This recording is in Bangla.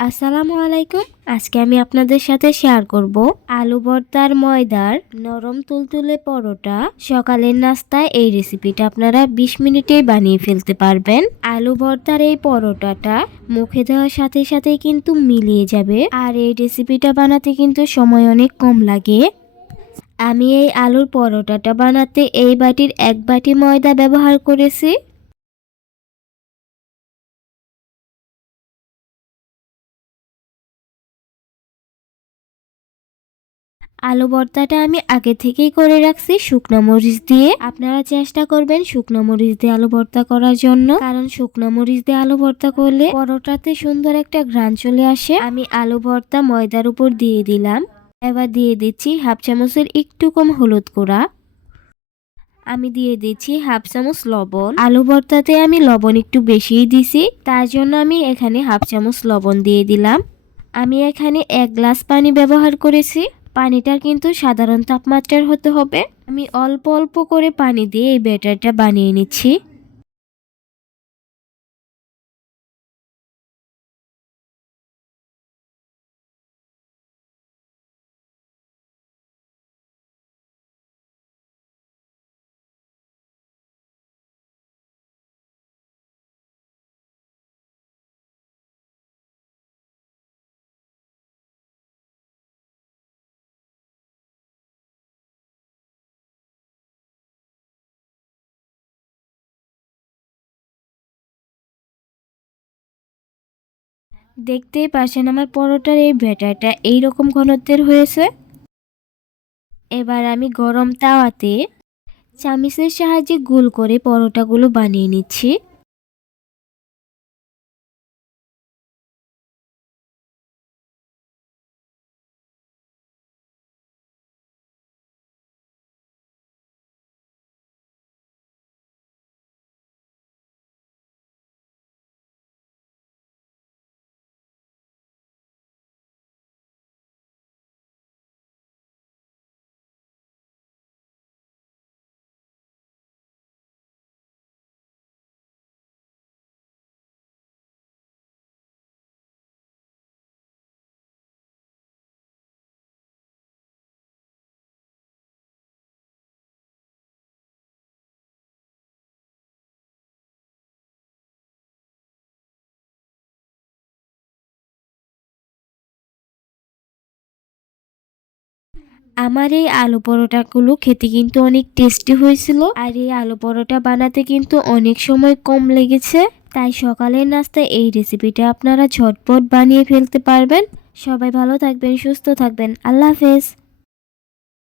আসসালামু আলাইকুম। আজকে আমি আপনাদের সাথে শেয়ার করব আলু ভর্তার ময়দার নরম তুলতুলে পরোটা। সকালের নাস্তায় এই রেসিপিটা আপনারা 20 মিনিটেই বানিয়ে ফেলতে পারবেন। আলু ভর্তার এই পরোটাটা মুখে দেওয়ার সাথে সাথে কিন্তু মিলিয়ে যাবে। আর এই রেসিপিটা বানাতে কিন্তু সময় অনেক কম লাগে। আমি এই আলুর পরোটাটা বানাতে এই বাটির এক বাটি ময়দা ব্যবহার করেছি। আলু ভর্তাটা আমি আগে থেকেই করে রাখছি শুকনো মরিচ দিয়ে। আপনারা চেষ্টা করবেন শুকনো মরিচ দিয়ে আলু ভর্তা করার জন্য। কারণ শুকনো মরিচ দিয়ে আলু ভর্তা করলে পরোটাতে সুন্দর একটা ঘ্রাণ চলে আসে। আমি আলু ভর্তা ময়দার উপর দিয়ে দিলাম। এবার দিয়ে দিচ্ছি হাফ চামচের একটু কম হলুদ গুঁড়া। আমি দিয়ে দিচ্ছি হাফ চামচ লবণ। আলু ভর্তাতে আমি লবণ একটু বেশিই দিছি, তার জন্য আমি এখানে হাফ চামচ লবণ দিয়ে দিলাম। আমি এখানে এক গ্লাস পানি ব্যবহার করেছি। পানিটা কিন্তু সাধারণ তাপমাত্রার হতে হবে। আমি অল্প অল্প করে পানি দিয়ে এই ব্যাটারটা বানিয়ে নিচ্ছি। দেখতেই পাচ্ছেন আমার পরোটার এই ব্যাটারটা এইরকম ঘনত্বের হয়েছে। এবার আমি গরম তাওয়াতে চামিচের সাহায্যে গোল করে পরোটাগুলো বানিয়ে নিচ্ছি। আমার এই আলু পরোটাগুলো খেতে কিন্তু অনেক টেস্টি হয়েছিল। আর এই আলু পরোটা বানাতে কিন্তু অনেক সময় কম লেগেছে। তাই সকালের নাস্তায় এই রেসিপিটা আপনারা ঝটপট বানিয়ে ফেলতে পারবেন। সবাই ভালো থাকবেন, সুস্থ থাকবেন। আল্লাহ হাফেজ।